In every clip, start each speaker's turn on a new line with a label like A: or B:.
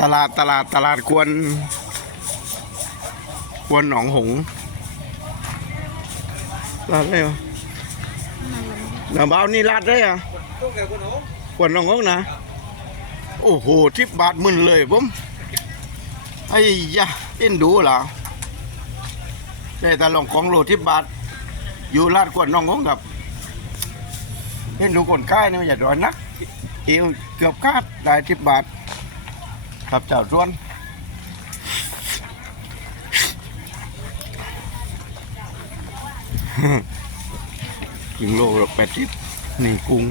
A: ตลาดตลาดตลาดกวนกวนหนองหงส์ลาดได้เหรอหน้าบ้านนี่ลาดได้เหรอกควนหนองหงส์นะ โอ้โหทิบบาทมึนเลยผมไอ้ยะเอ็นดูเหรอได้แต่ลองของโลทิบบาทอยู่ลาดกวนหนองหงส์กับเอ็นดูคนใกล้นี่มันอย่าร้อนนักเอวเกือบคาดได้ทิบบาท ครับเจ้าส่วนกิโลละแปดสิบนี่กุ้ง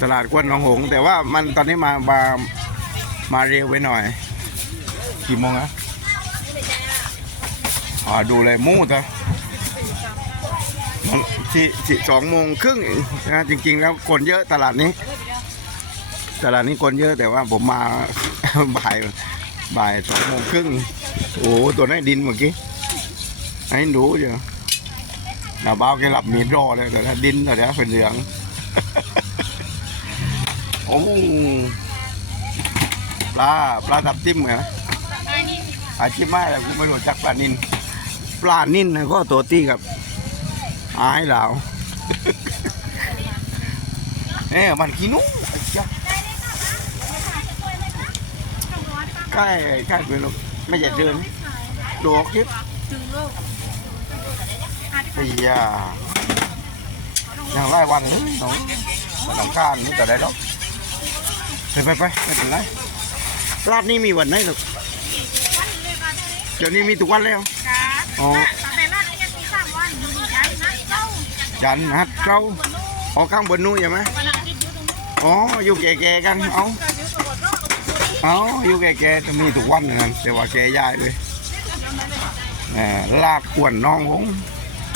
A: ตลาดกวนหนองหงส์แต่ว่ามันตอนนี้มามามาเร็วไปหน่อย กี่โมงอะอ่าดูเลยมู่จ้ะมัน ที่ที่สองโมงครึ่งเองนะจริง ๆ แล้วคนเยอะตลาดนี้ ตลาดนี้คนเยอะแต่ว่าผมมา บ่ายบ่ายสองโมงครึ่งโอ้โหตัวนั้นดินเมื่อกี้ให้ดูเดี๋ยวหน้าบ้าวแกหลับมีรอเลยแต่ละดินแต่ละเป็นเหลืองโอ้ปลาปลาตับจิ้มเหรออาชีพไม่แต่กูไม่รู้จักปลานินปลานินนะก็ตัวตี้กับ อายเหล่าเอ๊ะมันขี้นุ่งไอ้จ๊ะใกล้ใกล้ไปลูกไม่อยากเดินโดดคิดถึงโลกไอ้ยาอย่างไรวันเลยน้องวันอังคารนี่แต่ได้หรอกไปไปไปไม่เป็นไรร้านนี้มีวันไหนหรอกเดี๋ยวนี้มีทุกวันแล้วค่ะอ๋อ ตั้งแต่ร้านนี้มีสามวันอยู่ดีใจนะเจันทร์ฮัทเจ้าเอาข้างบนนู้นใช่ไหมอ๋ออยู่แก่ๆกันเอาเอาอยู่แก่ๆจะมีทุกวันนั่นแต่ว่าแก่ยายเลยลากกวนน้องผม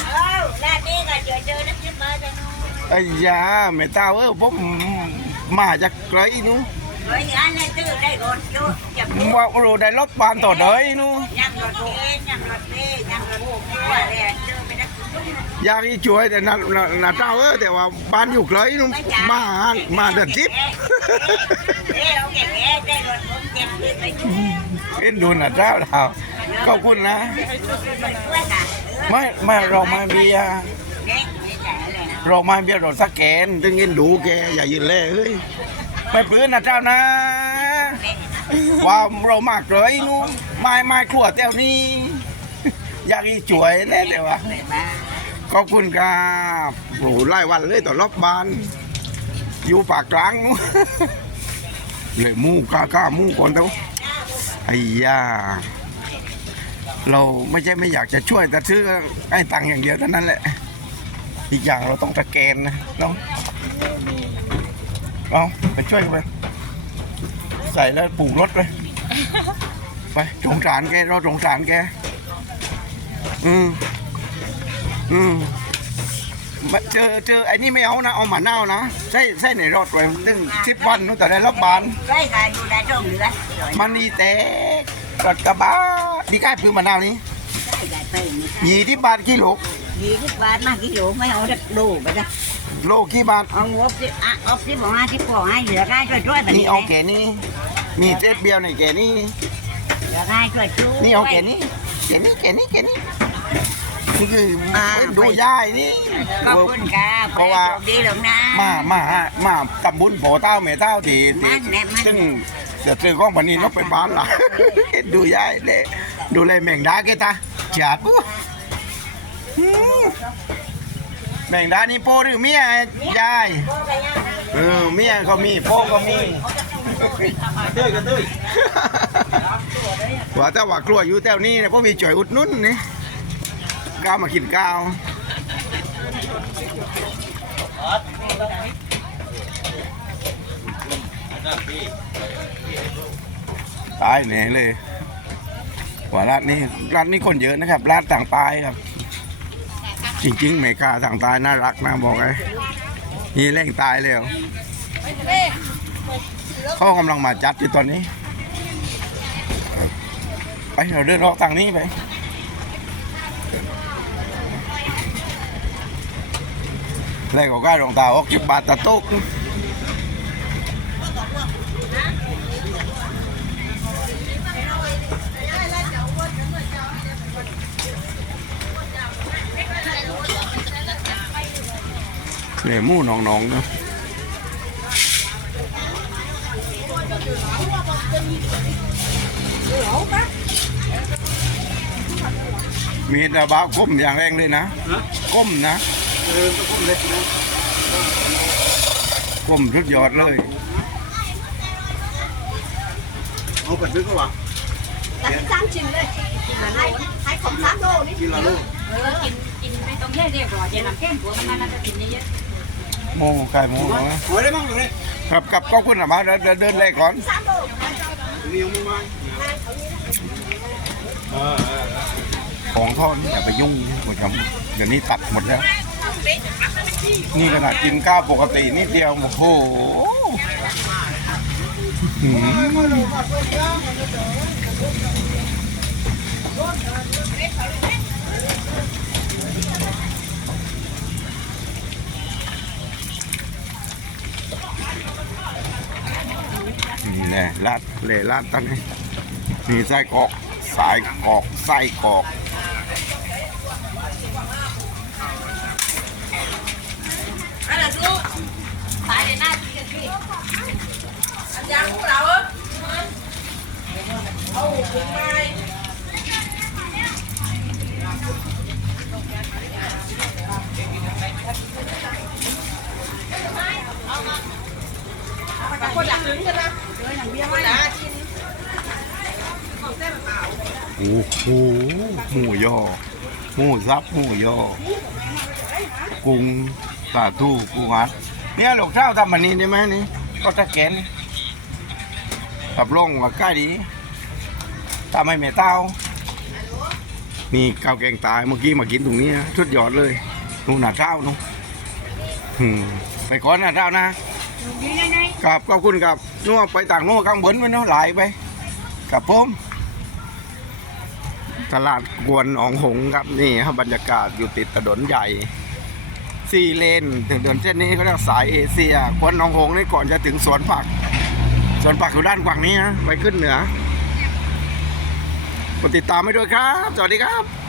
A: เออร้านนี้ก็เจอเจอน้ำจิ้มมาแต่นู้นไอ้ยาแม่ตาเอ้ยผมมาจากไกลนู้นเฮ้ยอันนี้ตื้อได้รถอยู่จับว่าโรได้รถบานต่อเดยนู้น ยังรถเองยังรถเองยังรถว่าแหละเจอไปได้อยากให้ช่วยแต่นานานาเจ้าเอ้ยแต่ว่าบ้านอยู่ไกลนู้นมามาเดือนทิพย์เอ้เราแก่ได้รถผมเจ็บไปช่วยเอ็นดูนาเจ้าเราขอบคุณนะช่วยค่ะไม่ไม่เรามาเบียร์เด็กไม่จ่ายเลยนะเรามาเบียร์รถสแกนตึงเอ็นดูแกอย่ายืนเล่เฮ้ยไม่ปืนนะเจ้านะว่าเรามากเลยนู้นไม่ไม่ขวดแต้วนี้ อยากให้ช่วยแน่แต่ว่าขอบคุณครับโอ้โหไล่วันเลยต่อรอบบาน อยู่ปากกลางเลยมู่กล้ากล้ามู่ก่อนเต้าไอ้ยาเราไม่ใช่ไม่อยากจะช่วยแต่ซื้อไอ้ตังค์อย่างเดียวเท่านั้นแหละ อีกอย่างเราต้องตะแกนนะเราเอาไปช่วยกันไปใส่แล้วปลูกรถไปไปสงสารแกเราสงสารแก อืมอืมมาเจอเจอไอ้นี่ไม่เอานะ เอาหมาเน่านะใส่ใส่ในรถไว้ตึงสิบวันนู้นแต่ได้รับบาน ได้ค่ะอยู่ได้ตรงเหลือมันนี่แต่รถกระบะนี่ใกล้ปืนมะนาวนี้ได้ไปนี่ยี่ที่บาทกิโล
B: ยี่สิบบาทมากิโลไม่เอาจะดูไปจ้ะ
A: โลกี่บาทเ
B: อางบสิอะเอาสิบของห้าสิบของให้เหลือง่ายช่วยช่วยแบ
A: บนี่นี้เอาแกนี่นี่เจ็ดเบียวในแกนี่เหลือง่ายช่วยช่วยนี่เอาแกนี่แกนี่แกนี่แกนี่นี่คื อมาดูยายนี่
B: ขอบคุณค่ะเพราะว่าดีหรอกนะ
A: มามามาตำบุญโผเต้าแม่เต้าที่ที่มันแน่มันซึ่งเดี๋ยวซื้อของพันนี้นกไปบ้านล่ะดูยายเด้ดูเลยแมงดาเกตาจัดปุ๊บอืมแมงดานี่โปหรือเมียยายเออเมียก็มีโปก็มีเต้ยกันเต้ยว่าแต่ว่ากลัวอยู่แถวนี้เนี่ยเพราะมีจ่อยอุดหนุ่นนี่ ก้าวมากินก้าวตายแน่เลยว่าร้านนี้ร้านนี้คนเยอะนะครับร้านต่างปลายครับ จริงๆเมกาต่างตายน่ารักนะบอกเลยนี่เร่งตายแล้วเขากำลังมาจัดอยู่ตอนนี้ ไปเราเดินรอกทางนี้ไป แล้วก็ก้ารองเท้าออกสิบบาทตะตุกเนี่ยมู่น้องๆเนาะมีแตะบ้าก้มอย่างแรงเลยนะ ก้มนะ เออก็พุ่มเล็กนะก้มสุดยอดเลยเอาปัดนึกก็วะตัดสามชิ้นเลยให้ให้ของสามโลนี่กินละลูกเออกินกินไม่ต้องแย่เรียกหรอกอย่านำแก้มหัวมันน่าจะกินเยอะโมไก่โมเหรอหวยได้มั้งตรงนี้ครับครับก็คุณอะมาเดินเดินเดินเลยก่อนสามโลตรงนี้ยังไม่มาเออเออของทอดนี่อย่าไปยุ่งผมจำเดี๋ยวนี้ตัดหมดแล้ว นี่ขนาดกินข้าวปกตินิดเดียวโอ้โหนี่แน่ลาดเล่ลาดตั้งให้มีไส้กรอกสายกรอกไส้กรอก อะไรลูกสายในหน้าที่กัน พี่อันยังพวกเราเออเอาถึงไม้คนอยากถึงกันนะนะชิ้นโอ้โหหมูยอหมูซับหมูยอกุ้งปลาทูกุ้งอัดเนี่ยลูกเช้าทำมันนี้ได้ไหมนี่ ก็ตะแกนกับลงว่าใกล้ดีทำให้แม่เต้านี่ข้าวแกงตายเมื่อกี้มากินตรงนี้ชุดยอดเลยนู่นหน้าเช้านู่นอืมไปก่อนหน้าเช้านะกับขอบคุณครับนู่นไปต่างนู่นข้างบนไปเนาะไหลายไปกับผมตลาดกวนอองหงส์ครับนี่ครับบรรยากาศอยู่ติดถนนใหญ่ สี่เลนถึงเดินเส้นนี้เขาเรียกสายเอเชียควนหนองหงนี่ก่อนจะถึงสวนปักสวนปักอยู่ด้านกว่างนี้นะไปขึ้นเหนือกดติดตามให้ด้วยครับ สวัสดีครับ